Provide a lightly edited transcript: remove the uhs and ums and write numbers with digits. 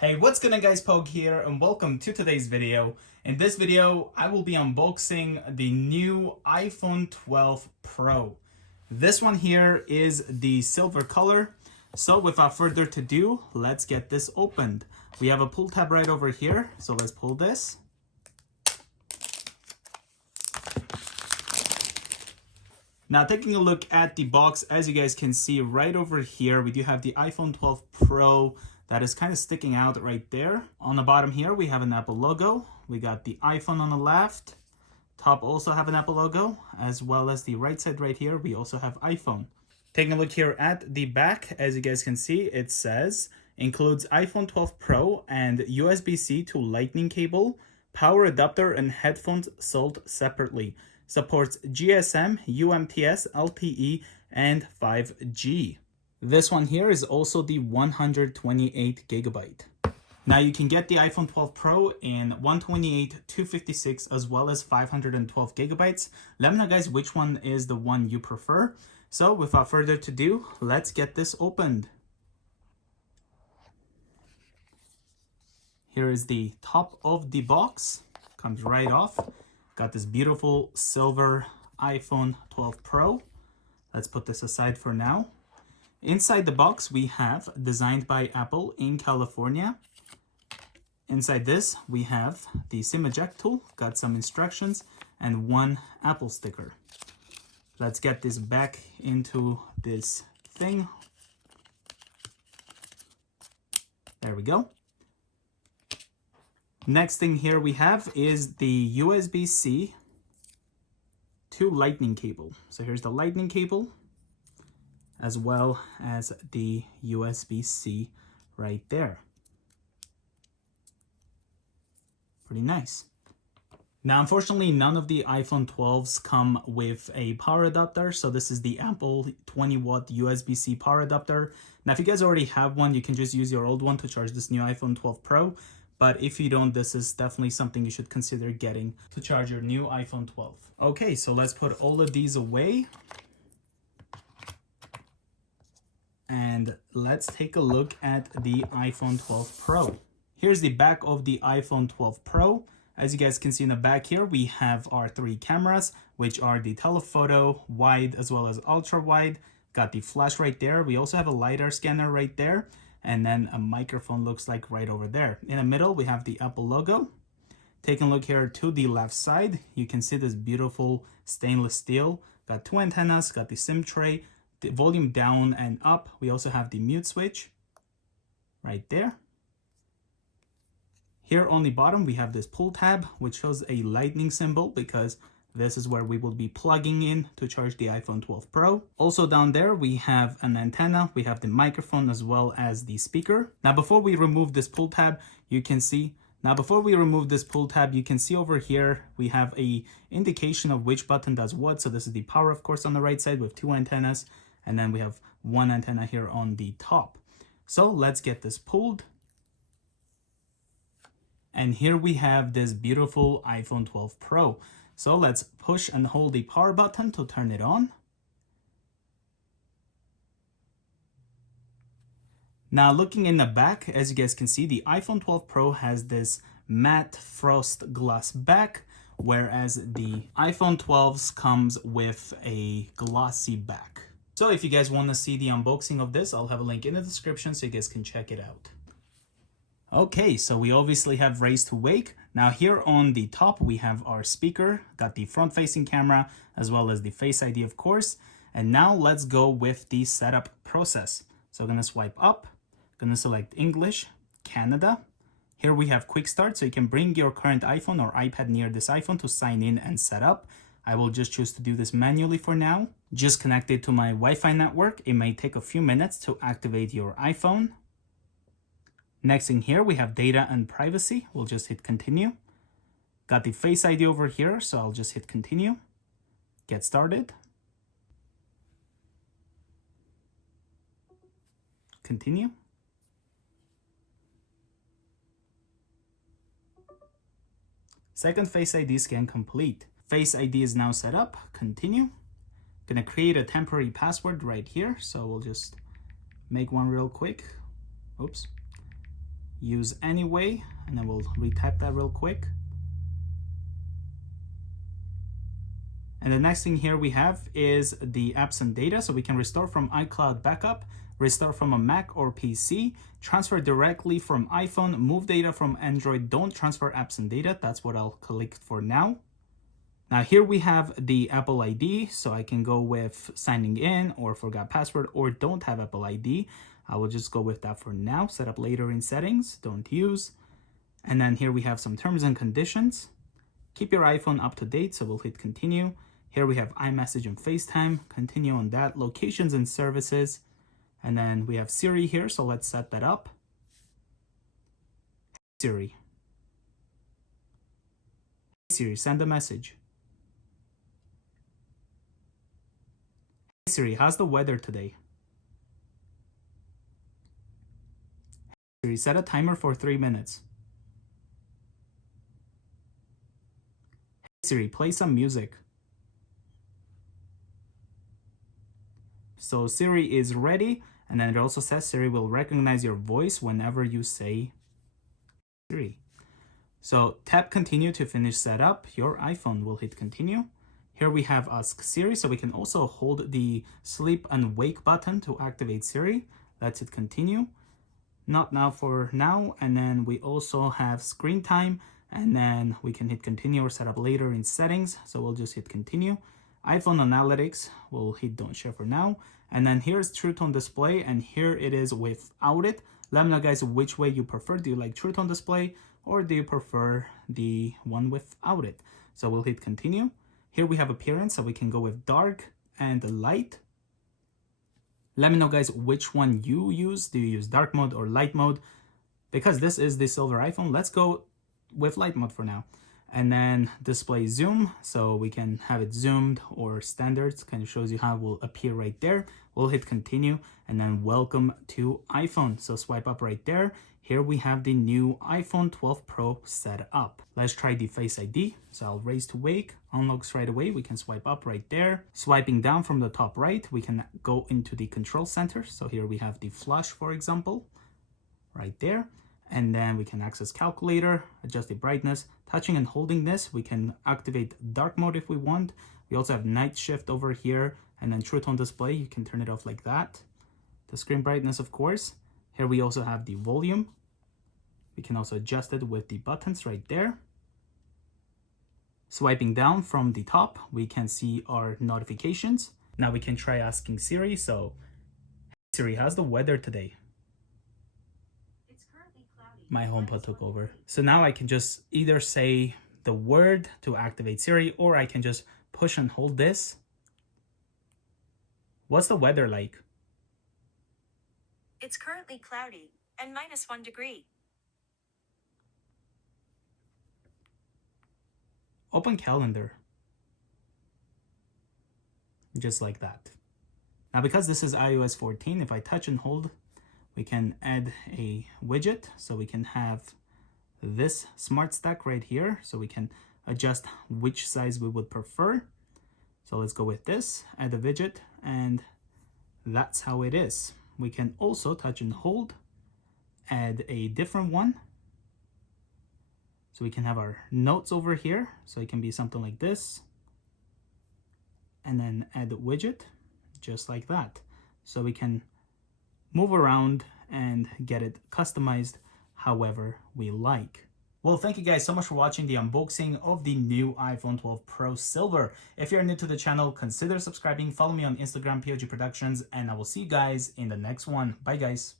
Hey, what's going on guys, Pog here and welcome to today's video. In this video, I will be unboxing the new iPhone 12 Pro. This one here is the silver color. So without further ado, let's get this opened. We have a pull tab right over here, so let's pull this. Now taking a look at the box, as you guys can see right over here, we do have the iPhone 12 Pro that is kind of sticking out right there. On the bottom here, we have an Apple logo. We got the iPhone on the left. Top also have an Apple logo, as well as the right side right here, we also have iPhone. Taking a look here at the back, as you guys can see, it says, includes iPhone 12 Pro and USB-C to Lightning cable, power adapter and headphones sold separately. Supports GSM, UMTS, LTE, and 5G. This one here is also the 128 gigabyte. Now you can get the iPhone 12 Pro in 128, 256, as well as 512 gigabytes. Let me know guys which one is the one you prefer. So without further ado, let's get this opened. Here is the top of the box. Comes right off. Got this beautiful silver iPhone 12 Pro. Let's put this aside for now. Inside the box, we have designed by Apple in California. Inside this, we have the SIM eject tool, got some instructions, and one Apple sticker. Let's get this back into this thing. There we go. Next thing here we have is the USB-C to Lightning cable. So here's the Lightning cable, as well as the USB-C right there. Pretty nice. Now, unfortunately, none of the iPhone 12s come with a power adapter. So this is the Apple 20-watt USB-C power adapter. Now, if you guys already have one, you can just use your old one to charge this new iPhone 12 Pro. But if you don't, this is definitely something you should consider getting to charge your new iPhone 12. Okay, so let's put all of these away. And let's take a look at the iPhone 12 Pro. Here's the back of the iPhone 12 Pro. As you guys can see in the back here, we have our three cameras, which are the telephoto, wide, as well as ultra wide. Got the flash right there. We also have a LiDAR scanner right there. And then a microphone looks like right over there. In the middle, we have the Apple logo. Taking a look here to the left side, you can see this beautiful stainless steel. Got two antennas, got the SIM tray, the volume down and up. We also have the mute switch right there. Here on the bottom, we have this pull tab, which shows a lightning symbol because this is where we will be plugging in to charge the iPhone 12 Pro. Also down there, we have an antenna, we have the microphone as well as the speaker. Now, before we remove this pull tab, you can see over here, we have a indication of which button does what. So this is the power, of course, on the right side with two antennas. And then we have one antenna here on the top. So let's get this pulled. And here we have this beautiful iPhone 12 Pro. So let's push and hold the power button to turn it on. Now looking in the back, as you guys can see, the iPhone 12 Pro has this matte frost glass back, whereas the iPhone 12s comes with a glossy back. So if you guys want to see the unboxing of this, I'll have a link in the description so you guys can check it out. Okay, so we obviously have Raise to Wake. Now here on the top, we have our speaker, got the front-facing camera, as well as the Face ID, of course. And now let's go with the setup process. So I'm gonna swipe up, gonna select English, Canada. Here we have Quick Start, so you can bring your current iPhone or iPad near this iPhone to sign in and set up. I will just choose to do this manually for now. Just connect it to my Wi-Fi network. It may take a few minutes to activate your iPhone. Next thing here, we have data and privacy. We'll just hit continue. Got the Face ID over here, so I'll just hit continue. Get started. Continue. Second Face ID scan complete. Face ID is now set up. Continue. Gonna create a temporary password right here, so we'll just make one real quick. Oops. use anyway, and then we'll retap that real quick. And the next thing here we have is the apps and data. So we can restore from iCloud backup, restore from a Mac or PC, transfer directly from iPhone, move data from Android, don't transfer apps and data. That's what I'll click for now. Now here we have the Apple ID, so I can go with signing in or forgot password or don't have Apple ID. I will just go with that for now. Set up later in settings, don't use. And then here we have some terms and conditions. Keep your iPhone up to date, so we'll hit continue. Here we have iMessage and FaceTime, continue on that. Locations and services. And then we have Siri here, so let's set that up. Siri. Siri, send a message. Siri, how's the weather today? Siri, set a timer for 3 minutes. Siri, play some music. So Siri is ready, and then it also says Siri will recognize your voice whenever you say Siri. So tap continue to finish setup. Your iPhone will hit continue. Here we have Ask Siri, so we can also hold the sleep and wake button to activate Siri. Let's hit continue. Not now for now. And then we also have screen time, and then we can hit continue or set up later in settings. So we'll just hit continue. iPhone analytics, we'll hit don't share for now. And then here's True Tone display, and here it is without it. Let me know guys which way you prefer. Do you like True Tone display or do you prefer the one without it? So we'll hit continue. Here we have appearance, so we can go with dark and light. Let me know guys which one you use. Do you use dark mode or light mode? Because this is the silver iPhone, let's go with light mode for now. And then display zoom, so we can have it zoomed or standards, kind of shows you how it will appear right there. We'll hit continue, and then welcome to iPhone. So swipe up right there. Here we have the new iPhone 12 Pro set up. Let's try the Face ID. So I'll raise to wake, unlocks right away. We can swipe up right there. Swiping down from the top right, we can go into the control center. So here we have the flush, for example, right there. And then we can access calculator, adjust the brightness. Touching and holding this, we can activate dark mode if we want. We also have night shift over here, and then True Tone display, you can turn it off like that. The screen brightness, of course. Here we also have the volume. We can also adjust it with the buttons right there. Swiping down from the top, we can see our notifications. Now we can try asking Siri. So, Siri, how's the weather today? My HomePod took over. So now I can just either say the word to activate Siri, or I can just push and hold this. What's the weather like? It's currently cloudy and -1 degree. Open calendar. Just like that. Now because this is iOS 14, if I touch and hold, we can add a widget, so we can have this smart stack right here, so we can adjust which size we would prefer. So let's go with this, add a widget, and that's how it is. We can also touch and hold, add a different one. So we can have our notes over here, so it can be something like this, and then add a widget, just like that. So we can move around and get it customized however we like. Well, thank you guys so much for watching the unboxing of the new iPhone 12 Pro Silver. If you're new to the channel, consider subscribing, follow me on Instagram, POGProductionz, and I will see you guys in the next one. Bye guys.